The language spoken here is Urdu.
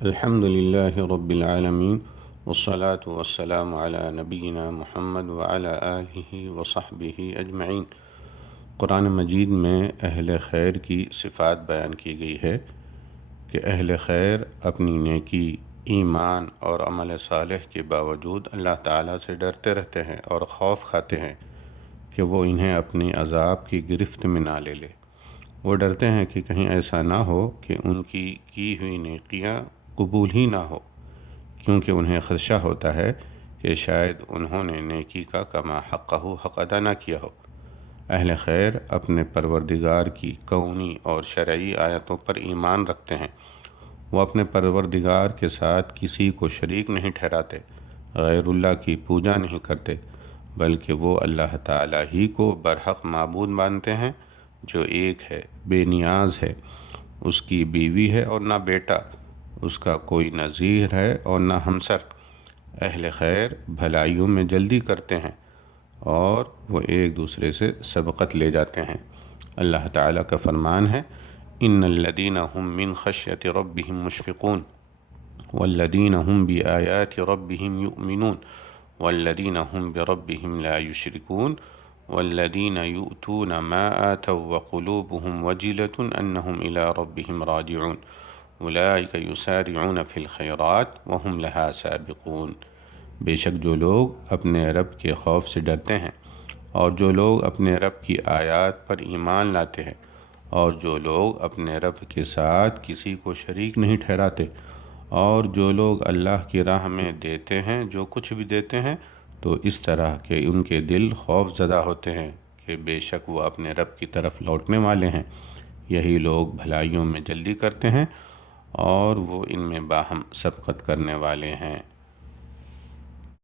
الحمد للہ رب العالمین والصلاة والسلام علی نبینا محمد وعلی آلہ وصحبہ اجمعین۔ قرآن مجید میں اہل خیر کی صفات بیان کی گئی ہے کہ اہل خیر اپنی نیکی، ایمان اور عمل صالح کے باوجود اللہ تعالیٰ سے ڈرتے رہتے ہیں اور خوف کھاتے ہیں کہ وہ انہیں اپنی عذاب کی گرفت میں نہ لے لے۔ وہ ڈرتے ہیں کہ کہیں ایسا نہ ہو کہ ان کی ہوئی نیکیاں قبول ہی نہ ہو، کیونکہ انہیں خدشہ ہوتا ہے کہ شاید انہوں نے نیکی کا کما حقہ حق ادا نہ کیا ہو۔ اہل خیر اپنے پروردگار کی کونی اور شرعی آیتوں پر ایمان رکھتے ہیں۔ وہ اپنے پروردگار کے ساتھ کسی کو شریک نہیں ٹھہراتے، غیر اللہ کی پوجا نہیں کرتے، بلکہ وہ اللہ تعالیٰ ہی کو برحق معبود مانتے ہیں جو ایک ہے، بے نیاز ہے، اس کی بیوی ہے اور نہ بیٹا، اس کا کوئی نظیر ہے اور نہ ہمسر۔ اہل خیر بھلائیوں میں جلدی کرتے ہیں اور وہ ایک دوسرے سے سبقت لے جاتے ہیں۔ اللہ تعالیٰ کا فرمان ہے، ان الذین هم من خشیۃ ربهم مشفقون والذین هم بآیات ربهم یؤمنون والذین هم بربهم لا یشرکون والذین یؤتون ما آتوا وقلوبهم وجلة انہم الی ربهم راجعون اولئک یسارعون فی الخیرات وهم لها سابقون۔ بے شک جو لوگ اپنے رب کے خوف سے ڈرتے ہیں اور جو لوگ اپنے رب کی آیات پر ایمان لاتے ہیں اور جو لوگ اپنے رب کے ساتھ کسی کو شریک نہیں ٹھہراتے اور جو لوگ اللہ کی راہ میں دیتے ہیں جو کچھ بھی دیتے ہیں، تو اس طرح کہ ان کے دل خوف زدہ ہوتے ہیں کہ بے شک وہ اپنے رب کی طرف لوٹنے والے ہیں، یہی لوگ بھلائیوں میں جلدی کرتے ہیں اور وہ ان میں باہم سبقت کرنے والے ہیں۔